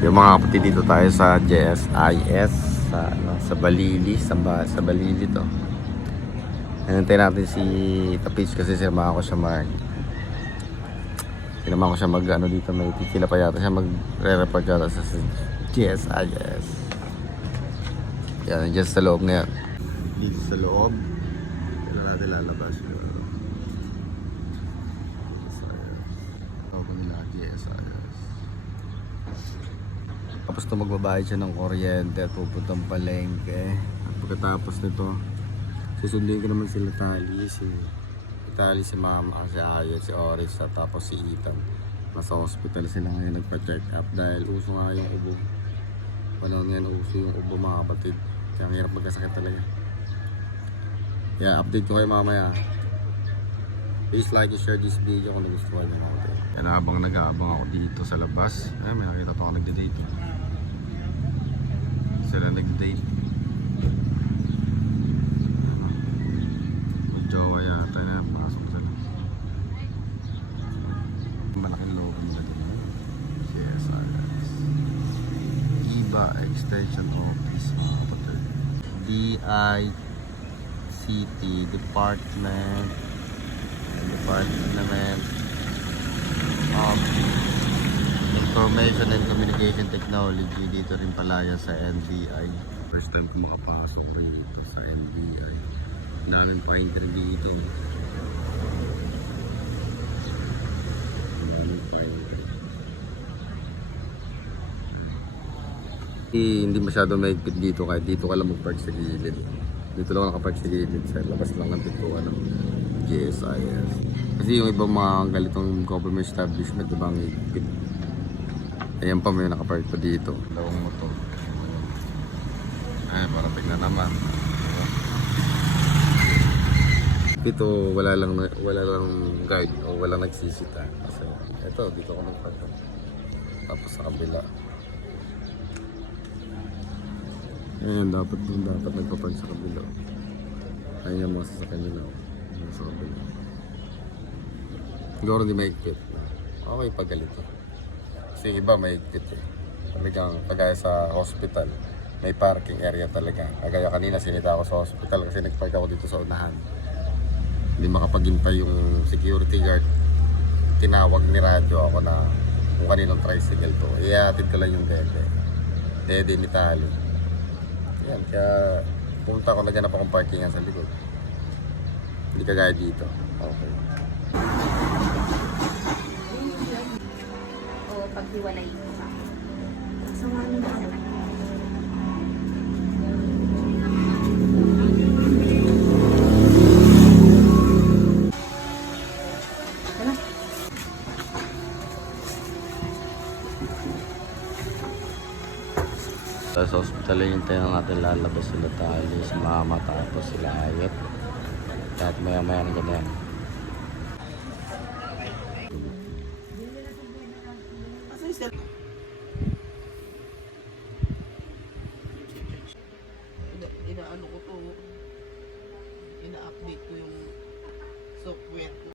Yung mga kapatid, dito tayo sa JSIS sa Balili, sa Balili to. Hinantay natin si Tapich kasi sinamahan ko siya sinamahan ko siya mag dito, may pipila pa yata siya, magre-report yata sa JSIS. Yan, nandiyan sa loob na yan. Dito sa loob, kailan natin lalabas yun. Tapos ito magbabayad siya ng kuryente at pupuntang palengke. At pagkatapos nito, susunduin ko naman sila Tali, si Mama, si Ayet, si Oris, at tapos si Ethan. Nasa hospital sila ngayon nagpa-check up dahil uso nga yung ubo. Wala ngayon uso yung ubo, mga kapatid. Kaya ang hirap magkasakit talaga. Yeah, update ko kayo mamaya. Please like and share this video kung nagustuhan nyo ako. Yan, habang nag-aabang ako dito sa labas. Ay, may nakita ko nagde-date. Sila nag-date. Jowa yata na pasok sila. Malaking logo nila din. CSIS Iba Extension Office, mga kapatid. DICT Department Information and Communication Technology. Dito rin pala yan sa NBI. First time ko makapasok dito sa NBI. Daming pa-interview dito. Hindi masyado mahigpit dito, kahit dito ka lang mag-park sa gilid. Dito lang nakapark sa gilid, sa labas lang ng pintuan ng JSIS. Kasi yung ibang mga ganitong government establishment, diba ang higpit. Ayan pa, may nakapark pa dito. Dalawang motor. Ay, parating na naman. Dito wala lang guard o walang nagsisita. Kasi ito, dito ako nagpark. Tapos sa kabila. Ayan, dapat nagpapark sa kabila. Ayan yung mga sasakyan nila. Sa kabila. Siguro hindi mahigpit. Okay pag ganito. Kasi iba mahigpit eh. Talagang kagaya sa hospital, may parking area talaga. Kagaya kanina sinita ako sa hospital kasi nagpark ako dito sa unahan. Hindi makapagintay yung security guard. Tinawag ni radyo ako na kung kaninong tricycle to. Iatid ko lang yung dede ni Tali. Yan, kaya punta ko, naghanap akong parkingan sa likod. Hindi kagaya dito. Okay. O paghiwalay ko ka. Sama naman sa kanya. Sa hospital yung tayo natin lalabas sila Tali, si Mama, tapos sila Ayet. At maya-maya na ganyan.